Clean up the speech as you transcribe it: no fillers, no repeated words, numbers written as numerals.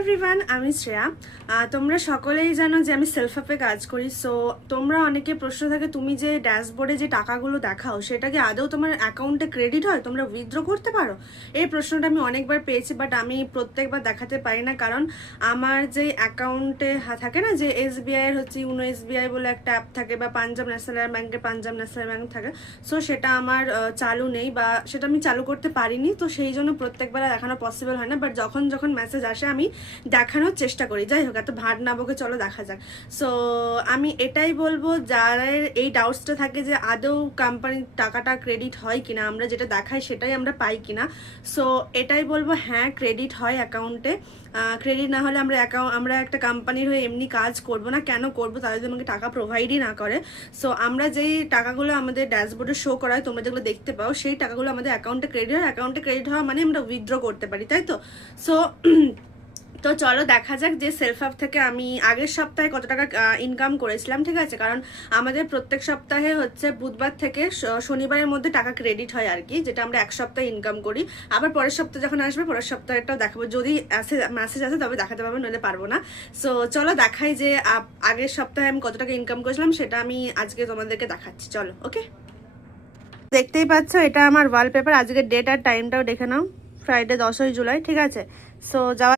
Everyone, আমি শ্রেয়া। তোমরা সকলেই জানো যে আমি সেলফ হেল্পে কাজ করি। সো তোমরা অনেকে প্রশ্ন থাকে, তুমি যে ড্যাশবোর্ডে যে টাকাগুলো দেখাও সেটা কি আদৌ তোমার অ্যাকাউন্টে ক্রেডিট হয়, তোমরা উইথড্র করতে পারো? এই প্রশ্নটা আমি অনেকবার পেয়েছি, বাট আমি প্রত্যেকবার দেখাতে পারি না, কারণ আমার যে অ্যাকাউন্টে থাকে না, যে এসবিআই এর হচ্ছে ইউনো এসবিআই বলে একটা অ্যাপ থাকে, বা পাঞ্জাব ন্যাশনাল ব্যাংকের পাঞ্জাব ন্যাশনাল ব্যাংক থাকে। সো সেটা আমার চালু নেই, বা সেটা আমি চালু করতে পারিনি, তো সেই জন্য প্রত্যেকবার দেখানো পসিবল হয় না। বাট যখন যখন মেসেজ আসে আমি দেখানোর চেষ্টা করি। যাই হোক, এত ভাট না বকে চলো দেখা যাক। সো আমি এটাই বলবো, যারা এই ডাউটসটা থাকে যে আদৌ কোম্পানির টাকাটা ক্রেডিট হয় কিনা, আমরা যেটা দেখাই সেটাই আমরা পাই কিনা, সো এটাই বলবো, হ্যাঁ ক্রেডিট হয় অ্যাকাউন্টে। ক্রেডিট না হলে আমরা একটা কোম্পানির হয়ে এমনি কাজ করব না। কেন করব? তারা যদি আমাকে টাকা প্রোভাইডই না করে। সো আমরা যেই টাকাগুলো আমাদের ড্যাশবোর্ডে শো করায়, তোমরা যেগুলো দেখতে পাও, সেই টাকাগুলো আমাদের অ্যাকাউন্টে ক্রেডিট হয়। অ্যাকাউন্টে ক্রেডিট হওয়া মানে আমরা উইথড্র করতে পারি, তাই তো? সো তো চলো দেখা যাক যে সেলফ হেল্প থেকে আমি আগের সপ্তাহে কত টাকা ইনকাম করেছিলাম। ঠিক আছে, কারণ আমাদের প্রত্যেক সপ্তাহে হচ্ছে বুধবার থেকে শনিবারের মধ্যে টাকা ক্রেডিট হয় আর কি, যেটা আমরা এক সপ্তাহে ইনকাম করি। আবার পরের সপ্তাহে যখন আসবে, পরের সপ্তাহেটাও দেখাবো, যদি মেসেজ আসে তবে দেখাতে পারবো, নইলে পারবো না। সো চলো দেখাই যে আগের সপ্তাহে আমি কত টাকা ইনকাম করেছিলাম, সেটা আমি আজকে তোমাদেরকে দেখাচ্ছি। চলো, ওকে। দেখতেই পাচ্ছ, এটা আমার ওয়ালপেপার। আজকের ডেট আর টাইমটাও দেখে নাও, ফ্রাইডে 10ই জুলাই। ঠিক আছে, সো যাওয়া